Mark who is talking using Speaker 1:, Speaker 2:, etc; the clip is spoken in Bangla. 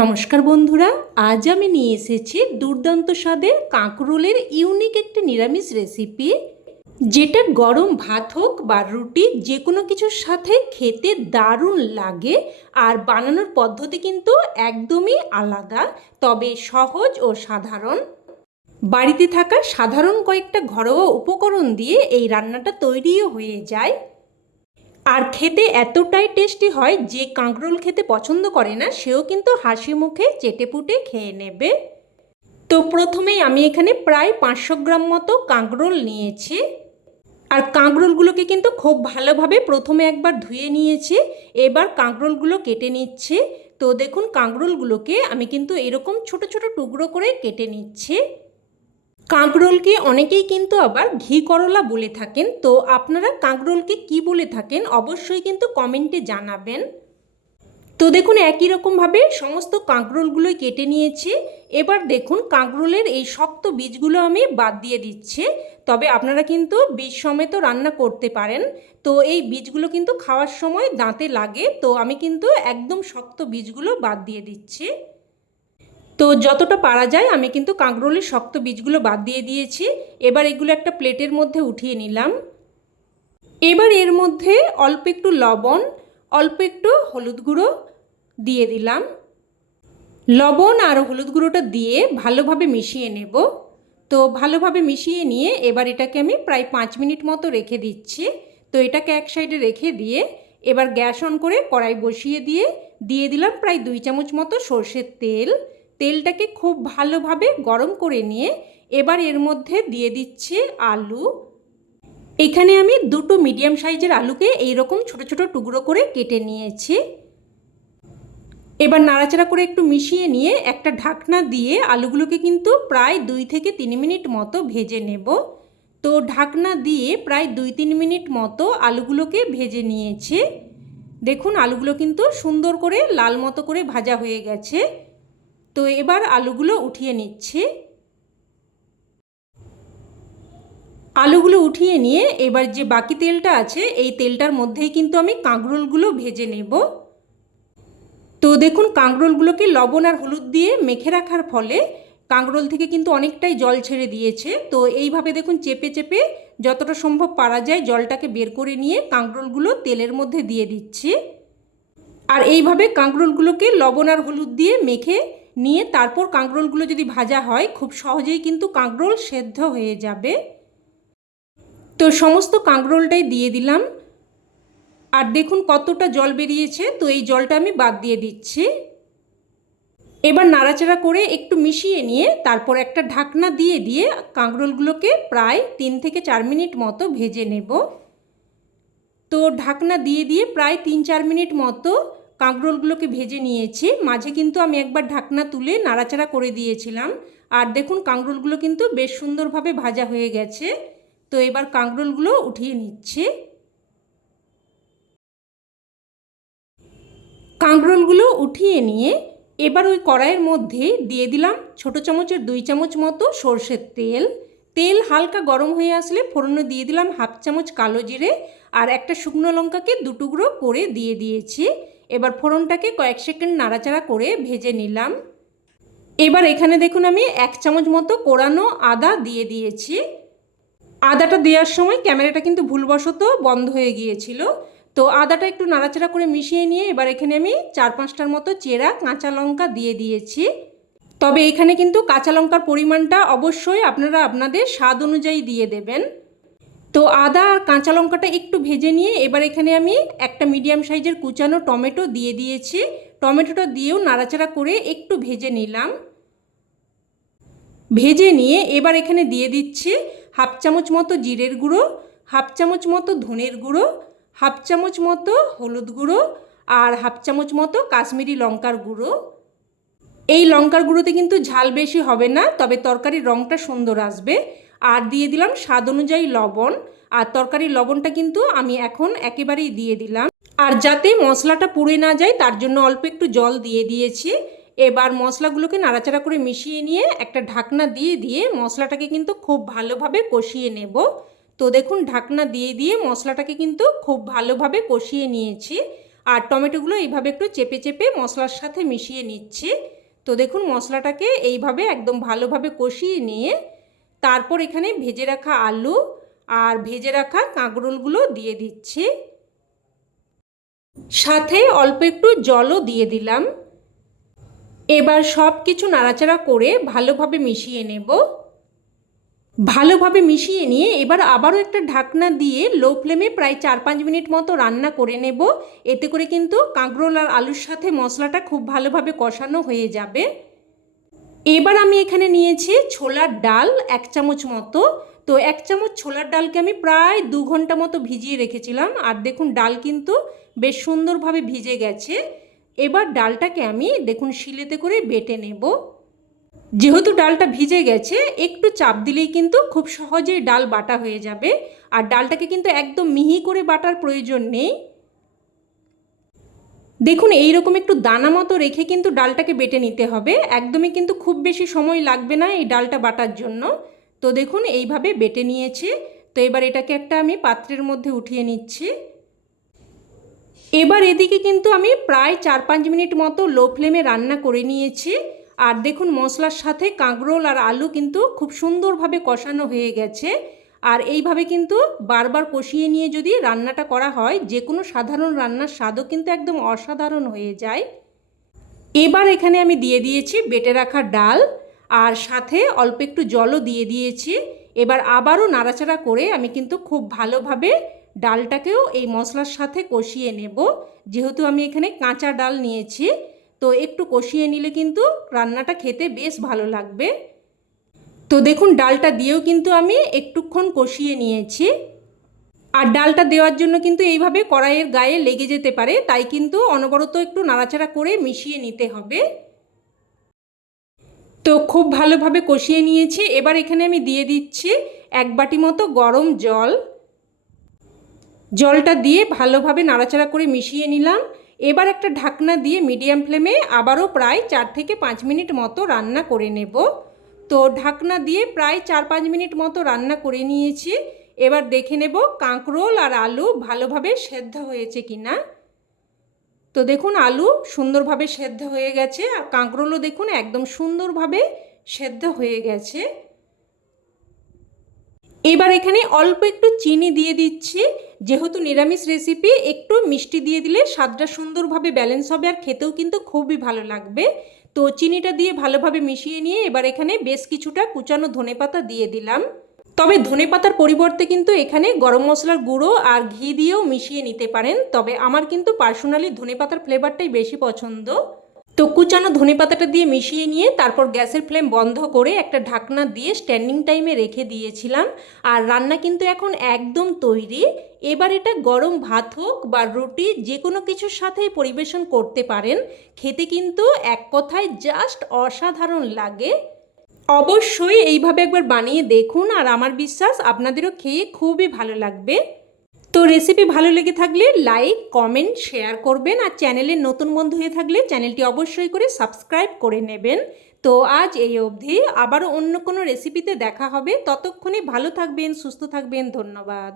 Speaker 1: নমস্কার বন্ধুরা, আজ আমি নিয়ে এসেছি দুর্দান্ত স্বাদের কাঁকরোলের ইউনিক একটি নিরামিষ রেসিপি যেটা গরম ভাত হোক বা রুটি, যে কোনো কিছুর সাথে খেতে দারুণ লাগে আর বানানোর পদ্ধতি কিন্তু একদমই আলাদা, তবে সহজ ও সাধারণ। বাড়িতে থাকা সাধারণ কয়েকটা ঘরোয়া উপকরণ দিয়ে এই রান্নাটা তৈরিও হয়ে যায়। আর খেতে এতটাই টেস্টি হয় যে কাঁকরোল খেতে পছন্দ করে না, সেও কিন্তু হাসি মুখে চেটে পুটে খেয়ে নেবে। তো প্রথমেই আমি এখানে প্রায় পাঁচশো গ্রাম মতো কাঁকরোল নিয়েছি। আর কাঁকরোলগুলোকে কিন্তু খুব ভালোভাবে প্রথমে একবার ধুয়ে নিয়েছি, এবার কাঁকরোলগুলো কেটে নিচ্ছে। তো দেখুন, কাঁকরোলগুলোকে আমি কিন্তু এরকম ছোট ছোট টুকরো করে কেটে নিচ্ছি। কাঁকরোলকে অনেকেই কিন্তু আবার ঘি করলা বলে থাকেন। তো আপনারা কাঁকরোলকে কি বলে থাকেন অবশ্যই কিন্তু কমেন্টে জানাবেন। তো দেখুন, একই রকমভাবে সমস্ত কাঁকরোলগুলোই কেটে নিয়েছি। এবার দেখুন, কাঁকরোলের এই শক্ত বীজগুলো আমি বাদ দিয়ে দিচ্ছি। তবে আপনারা কিন্তু বীজ সমেত রান্না করতে পারেন। তো এই বীজগুলো কিন্তু খাওয়ার সময় দাঁতে লাগে। তো আমি কিন্তু একদম শক্ত বীজগুলো বাদ দিয়ে দিচ্ছি। তো যতটা পারা যায় আমি কিন্তু কাঁকরোলের শক্ত বীজগুলো বাদ দিয়ে দিয়েছি। এবার এগুলো একটা প্লেটের মধ্যে উঠিয়ে নিলাম। এবার এর মধ্যে অল্প একটু লবণ, অল্প একটু হলুদ গুঁড়ো দিয়ে দিলাম। লবণ আর হলুদ গুঁড়োটা দিয়ে ভালোভাবে মিশিয়ে নেব। তো ভালোভাবে মিশিয়ে নিয়ে এবার এটাকে আমি প্রায় পাঁচ মিনিট মতো রেখে দিচ্ছি। তো এটাকে এক সাইডে রেখে দিয়ে এবার গ্যাস অন করে কড়াই বসিয়ে দিয়ে দিয়ে দিলাম প্রায় দুই চামচ মতো সর্ষের তেল। তেলটাকে খুব ভালোভাবে গরম করে নিয়ে এবার এর মধ্যে দিয়ে দিচ্ছি আলু। এখানে আমি দুটো মিডিয়াম সাইজের আলুকে এইরকম ছোট ছোট টুকরো করে কেটে নিয়েছি। এবার নাড়াচাড়া করে একটু মিশিয়ে নিয়ে একটা ঢাকনা দিয়ে আলুগুলোকে কিন্তু প্রায় দুই থেকে তিন মিনিট মতো ভেজে নেব। তো ঢাকনা দিয়ে প্রায় দুই তিন মিনিট মতো আলুগুলোকে ভেজে নিয়েছে। দেখুন, আলুগুলো কিন্তু সুন্দর করে লাল মতো করে ভাজা হয়ে গেছে। তো এবার আলুগুলো উঠিয়ে নিচ্ছি। আলুগুলো উঠিয়ে নিয়ে এবার যে বাকি তেলটা আছে, এই তেলটার মধ্যেই কিন্তু আমি কাঁকরোলগুলো ভেজে নেব। তো দেখুন, কাঁকরোলগুলোকে লবণ আর হলুদ দিয়ে মেখে রাখার ফলে কাঁকরোল থেকে কিন্তু অনেকটাই জল ছেড়ে দিয়েছে। তো এইভাবে দেখুন, চেপে চেপে যতটা সম্ভব পারা যায়, জলটাকে বের করে নিয়ে কাঁকরোলগুলো তেলের মধ্যে দিয়ে দিচ্ছি। আর এইভাবে কাঁকরোলগুলোকে লবণ আর হলুদ দিয়ে মেখে নিয়ে তারপর কাঁকরোলগুলো যদি ভাজা হয়, খুব সহজেই কিন্তু কাঁকরোল সেদ্ধ হয়ে যাবে। তো সমস্ত কাঁকরোলটাই দিয়ে দিলাম। আর দেখুন কতটা জল বেরিয়েছে, তো এই জলটা আমি বাদ দিয়ে দিচ্ছি। এবার নাড়াচাড়া করে একটু মিশিয়ে নিয়ে তারপর একটা ঢাকনা দিয়ে দিয়ে কাঁকরোলগুলোকে প্রায় তিন থেকে চার মিনিট মতো ভেজে নেব। তো ঢাকনা দিয়ে দিয়ে প্রায় তিন চার মিনিট মতো কাঁকরোলগুলোকে ভেজে নিয়েছি। মাঝে কিন্তু আমি একবার ঢাকনা তুলে নাড়াচাড়া করে দিয়েছিলাম। আর দেখুন, কাঁকরোলগুলো কিন্তু বেশ সুন্দরভাবে ভাজা হয়ে গেছে। তো এবার কাঁকরোলগুলো উঠিয়ে নিচ্ছে। কাঁকরোলগুলো উঠিয়ে নিয়ে এবার ওই কড়াইয়ের মধ্যে দিয়ে দিলাম ছোটো চামচের দুই চামচ মতো সর্ষের তেল। তেল হালকা গরম হয়ে আসলে ফোড়নে দিয়ে দিলাম হাফ চামচ কালো জিরে আর একটা শুকনো লঙ্কাকে দুটুকরো করে দিয়ে দিয়েছি। এবার ফোড়নটাকে কয়েক সেকেন্ড নাড়াচাড়া করে ভেজে নিলাম। এবার এখানে দেখুন আমি এক চামচ মতো কোরানো আদা দিয়ে দিয়েছি। আদাটা দেওয়ার সময় ক্যামেরাটা কিন্তু ভুলবশত বন্ধ হয়ে গিয়েছিল। তো আদাটা একটু নাড়াচাড়া করে মিশিয়ে নিয়ে এবার এখানে আমি চার পাঁচটার মতো চেরা কাঁচা লঙ্কা দিয়ে দিয়েছি। তবে এখানে কিন্তু কাঁচা লঙ্কার পরিমাণটা অবশ্যই আপনারা আপনাদের স্বাদ অনুযায়ী দিয়ে দেবেন। তো আদা আর কাঁচা লঙ্কাটা একটু ভেজে নিয়ে এবার এখানে আমি একটা মিডিয়াম সাইজের কুচানো টমেটো দিয়ে দিয়েছি। টমেটোটা দিয়েও নাড়াচাড়া করে একটু ভেজে নিলাম। ভেজে নিয়ে এবার এখানে দিয়ে দিচ্ছি হাফ চামচ মতো জিরের গুঁড়ো, হাফ চামচ মতো ধনের গুঁড়ো, হাফ চামচ মতো হলুদ গুঁড়ো আর হাফ চামচ মতো কাশ্মীরি লঙ্কার গুঁড়ো। এই লঙ্কার গুঁড়োতে কিন্তু ঝাল বেশি হবে না, তবে তরকারির রঙটা সুন্দর আসবে। আর দিয়ে দিলাম স্বাদ অনুযায়ী লবণ। আর তরকারির লবণটা কিন্তু আমি এখন একেবারেই দিয়ে দিলাম। আর যাতে মশলাটা পুড়ে না যায়, তার জন্য অল্প একটু জল দিয়ে দিয়েছি। এবার মশলাগুলোকে নাড়াচাড়া করে মিশিয়ে নিয়ে একটা ঢাকনা দিয়ে দিয়ে মশলাটাকে কিন্তু খুব ভালোভাবে কষিয়ে নেব। তো দেখুন, ঢাকনা দিয়ে দিয়ে মশলাটাকে কিন্তু খুব ভালোভাবে কষিয়ে নিয়েছি। আর টমেটোগুলো এইভাবে একটু চেপে চেপে মশলার সাথে মিশিয়ে নিচ্ছি। তো দেখুন, মশলাটাকে এইভাবে একদম ভালোভাবে কষিয়ে নিয়ে তারপর এখানে ভেজে রাখা আলু আর ভেজে রাখা কাঁকরোলগুলো দিয়ে দিচ্ছি। সাথে অল্প একটু জলও দিয়ে দিলাম। এবার সব কিছু নাড়াচাড়া করে ভালোভাবে মিশিয়ে নেব। ভালোভাবে মিশিয়ে নিয়ে এবার আবারও একটা ঢাকনা দিয়ে লো ফ্লেমে প্রায় চার পাঁচ মিনিট মতো রান্না করে নেব। এতে করে কিন্তু কাঁকরোল আর আলুর সাথে মশলাটা খুব ভালোভাবে কষানো হয়ে যাবে। এবার আমি এখানে নিয়েছি ছোলার ডাল এক চামচ মতো। তো এক চামচ ছোলার ডালকে আমি প্রায় দু ঘণ্টা মতো ভিজিয়ে রেখেছিলাম। আর দেখুন, ডাল কিন্তু বেশ সুন্দরভাবে ভিজে গেছে। এবার ডালটাকে আমি দেখুন, শিলেতে করে বেটে নেব। যেহেতু ডালটা ভিজে গেছে, একটু চাপ দিলেই কিন্তু খুব সহজেই ডাল বাটা হয়ে যাবে। আর ডালটাকে কিন্তু একদম মিহি করে বাটার প্রয়োজন নেই। দেখুন এই রকম একটু দানা মতো রেখে কিন্তু ডালটাকে বেটে নিতে হবে। একদমই কিন্তু খুব বেশি সময় লাগবে না এই ডালটা বাটার জন্য। তো দেখুন, এইভাবে বেটে নিয়েছে। তো এবার এটাকে একটা আমি পাত্রের মধ্যে উঠিয়ে নিচ্ছি। এবার এদিকে কিন্তু আমি প্রায় চার পাঁচ মিনিট মতো লো ফ্লেমে রান্না করে নিয়েছি। আর দেখুন, মশলার সাথে কাঁকরোল আর আলু কিন্তু খুব সুন্দরভাবে কষানো হয়ে গেছে। আর এইভাবে কিন্তু বারবার কষিয়ে নিয়ে যদি রান্নাটা করা হয় যে কোনো সাধারণ রান্নার স্বাদও কিন্তু একদম অসাধারণ হয়ে যায়। এবার এখানে আমি দিয়ে দিয়েছি বেটে রাখা ডাল, আর সাথে অল্প একটু জলও দিয়ে দিয়েছি। এবার আবারও নাড়াচাড়া করে আমি কিন্তু খুব ভালোভাবে ডালটাকেও এই মশলার সাথে কষিয়ে নেব। যেহেতু আমি এখানে কাঁচা ডাল নিয়েছি, তো একটু কষিয়ে নিলে কিন্তু রান্নাটা খেতে বেশ ভালো লাগবে। তো দেখুন, ডালটা দিয়েও কিন্তু আমি একটুক্ষণ কষিয়ে নিয়েছি। আর ডালটা দেওয়ার জন্য কিন্তু এইভাবে কড়াইয়ের গায়ে লেগে যেতে পারে, তাই কিন্তু অনবরত একটু নাড়াচাড়া করে মিশিয়ে নিতে হবে। তো খুব ভালোভাবে কষিয়ে নিয়েছি। এবার এখানে আমি দিয়ে দিচ্ছি এক বাটি মতো গরম জল। জলটা দিয়ে ভালোভাবে নাড়াচাড়া করে মিশিয়ে নিলাম। এবার একটা ঢাকনা দিয়ে মিডিয়াম ফ্লেমে আবারও প্রায় চার থেকে পাঁচ মিনিট মতো রান্না করে নেব। তো ঢাকনা দিয়ে প্রায় চার পাঁচ মিনিট মতো রান্না করে নিয়েছি। এবার দেখে নেব কাঁকরোল আর আলু ভালোভাবে সেদ্ধ হয়েছে কি না তো দেখুন, আলু সুন্দরভাবে সেদ্ধ হয়ে গেছে। আর কাঁকরোলও দেখুন, একদম সুন্দরভাবে সেদ্ধ হয়ে গেছে। এবার এখানে অল্প একটু চিনি দিয়ে দিচ্ছি। যেহেতু নিরামিষ রেসিপি, একটু মিষ্টি দিয়ে দিলে স্বাদটা সুন্দরভাবে ব্যালেন্স হবে আর খেতেও কিন্তু খুবই ভালো লাগবে। তো চিনিটা দিয়ে ভালোভাবে মিশিয়ে নিয়ে এবার এখানে বেশ কিছুটা কুচানো ধনেপাতা দিয়ে দিলাম। তবে ধনে পাতার পরিবর্তে কিন্তু এখানে গরম মশলার গুঁড়ো আর ঘি দিয়েও মিশিয়ে নিতে পারেন। তবে আমার কিন্তু পার্সোনালি ধনে পাতার ফ্লেভারটাই বেশি পছন্দ। তো কুচানো ধনেপাতাটা দিয়ে মিশিয়ে নিয়ে তারপর গ্যাসের ফ্লেম বন্ধ করে একটা ঢাকনা দিয়ে স্ট্যান্ডিং টাইমে রেখে দিয়েছিলাম। আর রান্না কিন্তু এখন একদম তৈরি। এবার এটা গরম ভাত হোক বা রুটি, যে কোনো কিছুর সাথেই পরিবেশন করতে পারেন। খেতে কিন্তু এক কথায় জাস্ট অসাধারণ লাগে। অবশ্যই এইভাবে একবার বানিয়ে দেখুন। আর আমার বিশ্বাস আপনাদেরও খেয়ে খুবই ভালো লাগবে। তো রেসিপি ভালো লেগে থাকলে লাইক কমেন্ট শেয়ার করবেন আর চ্যানেলের নতুন বন্ধু হয়ে থাকলে চ্যানেলটি অবশ্যই করে সাবস্ক্রাইব করে নেবেন। তো আজ এই অবধি আবারও অন্য কোনো রেসিপিতে দেখা হবে। ততক্ষণে ভালো থাকবেন, সুস্থ থাকবেন, ধন্যবাদ।